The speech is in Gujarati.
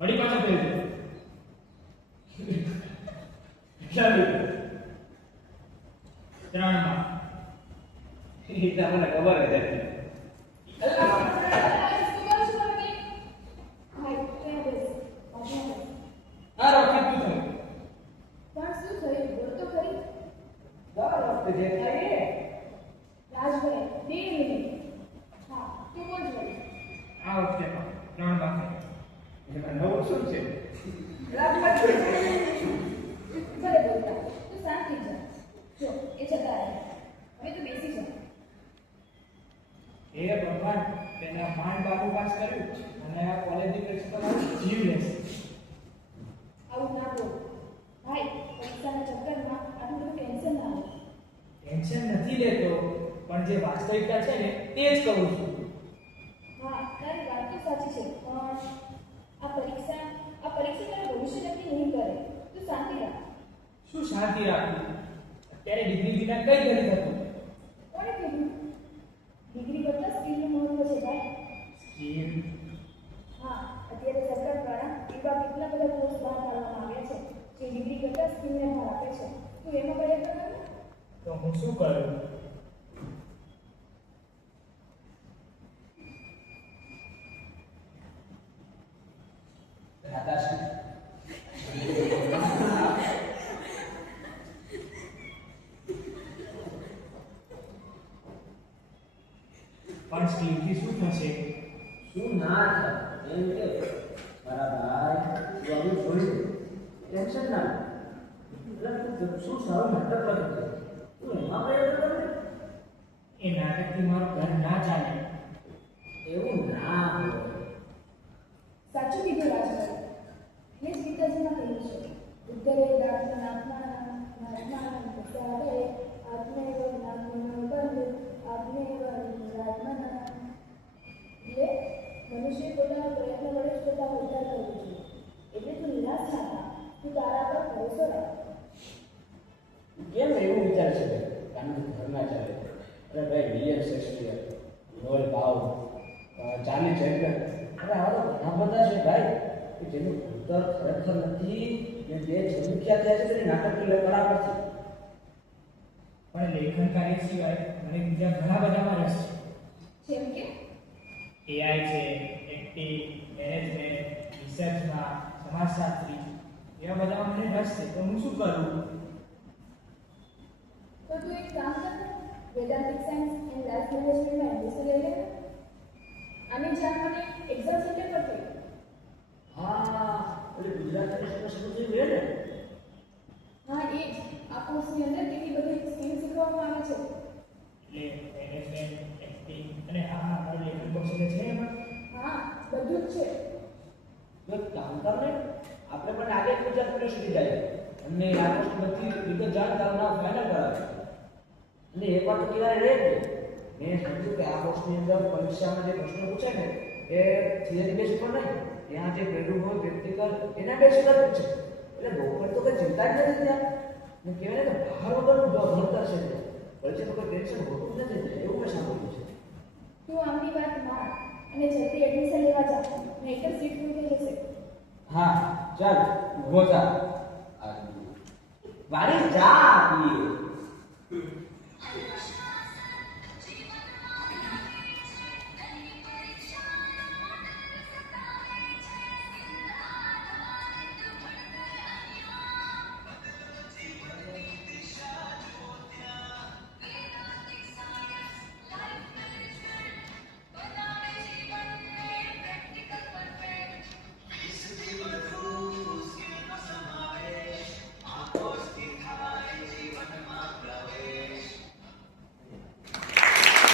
વળી પાછો ફેરજો ચાલો 3 માં એ તમને ખબર છે આ વખત શું થયું પણ શું થયું બોલ તો ખરી દર વખતે જે થાય એ રાજભાઈ 2 મિનિટ હા તું બોલ વળી આ વખતે પણ 3 બાકી એમાં નવું શું છે ભલે બોલતા તું શાંતિ જા જો એ જતા રહ્યા હવે તું બેસી જા એ ભગવાન તેના માંડ બાબુ પાસ કર્યું અને આ કોલેજની પ્રિન્સિપલ જીવ લેશે આવું ના બોલ ભાઈ પૈસાના ચક્કરમાં આટલું બધું ટેન્શન ના લે ટેન્શન નથી લેતો પણ જે વાસ્તવિકતા છે ને તે જ કહું છું હા તારી વાત તો સાચી છે પણ આ પરીક્ષા તારું ભવિષ્ય નક્કી નહીં કરે તું શાંતિ રાખ શું શાંતિ રાખવું અત્યારે ડિગ્રી વિના કઈ ગણિત હતું કોણે કીધું ડિગ્રી કરતાં સ્કિલનું મહત્વ છે ભાઈ સ્કીમ હા અત્યારે સરકાર દ્વારા એવા કેટલા બધા કોર્સ બહાર પાડવામાં આવ્યા છે જે ડિગ્રી કરતાં સ્કિલને ભાર આપે છે તું એમાં પ્રયત્ન કર તો હું શું કરું દાદાશ્રી પણ સ્કીમથી શું થશે શું ના થાય એમ કે મારા ભાઈ તું આવું જોયું ટેન્શન ના એટલે તું શું સારું નાટક લખે તું એમાં પ્રયત્ન કરે એ નાટકથી મારું ઘર ના ચાલે એવું ના હોય સાચું કીધું રાજભાઈ મેં જ ગીતાજીમાં કહ્યું છે ઉત્તરે દાર્થનાત્માના પ્રસાદે આત્મૈવ જ્ઞાનનો બંધ આત્મૈવ નિરાત્મના એટલે મનુષ્ય પોતાના પ્રયત્ન વડે જ પોતાનો ઉદ્ધાર કરવો જોઈએ એટલે તું નિરાશ ના થા તું તારા પર ભરોસો રાખ કેમ એવું વિચાર છે કારણ કે ઘર ના ચાલે અરે ભાઈ William Shakespeare Noel બાઉ Charlie Chaplin અરે આવા તો ઘણા બધા છે ભાઈ કે જેનું ઉત્તર ખરેખર નથી ને જે જનખ્યા થયા છે તેની નાટકીય કળા પરથી પણ લેખન કાર્ય સિવાય મને બીજા ઘણા બધામાં રસ જેમ કે છે એઆઈ છે એક્ટિંગ મેનેજમેન્ટ રિસર્ચમાં સમાજશાસ્ત્રી એવા બધામાં મને રસ છે તો હું શું કરું તો તું એક કામ કર વેદાંતિક સાયન્સ એન્ડ લાઈફ મેનેજમેન્ટમાં એડમિશન લઈ લે આની જાણ મને એક્ઝામ સેન્ટર પર થઈ હા એટલે ગુજરાતી સંસ્કૃતિ છે ને હા એ જ આ કોર્સની અંદર કેટલી બધી સ્કિલ શીખવવામાં આવે છે એટલે મેનેજમેન્ટ એક્ટિંગ અને હા મારું લેખન કૌશલ્ય છે એમાં હા બધું જ છે તો એક કામ કર ને આપણે પણ આજે જ ગુજરાત યુનિવર્સિટી જાય અને આ વસ્તુ બધી વિગત જાણ તારું ફાઇનલ કરાવે અને એક વાર તો કિનારે રહે જ નહીં મેં સમજ્યું કે આ કોર્સની અંદર પરીક્ષામાં જે પ્રશ્નો પૂછે ને એ થિયરી બેઝ પર નહીં ત્યાં જે પેલું હોય પ્રેક્ટિકલ એના બેઝ પર જ છે એટલે બહુ તો કઈ ચિંતા જ નથી ત્યાં ને કહેવાય ને કે બહાર વગરનું ભણતર છે પરીક્ષાનું કોઈ ટેન્શન હોતું જ નથી એવું મેં સાંભળ્યું છે તું આમની વાત માન અને જલ્દી એડમિશન લેવા જા ને એક જ સીટ ફૂલ થઈ જશે હા ચાલ ઉભો થા વારી જા પીએ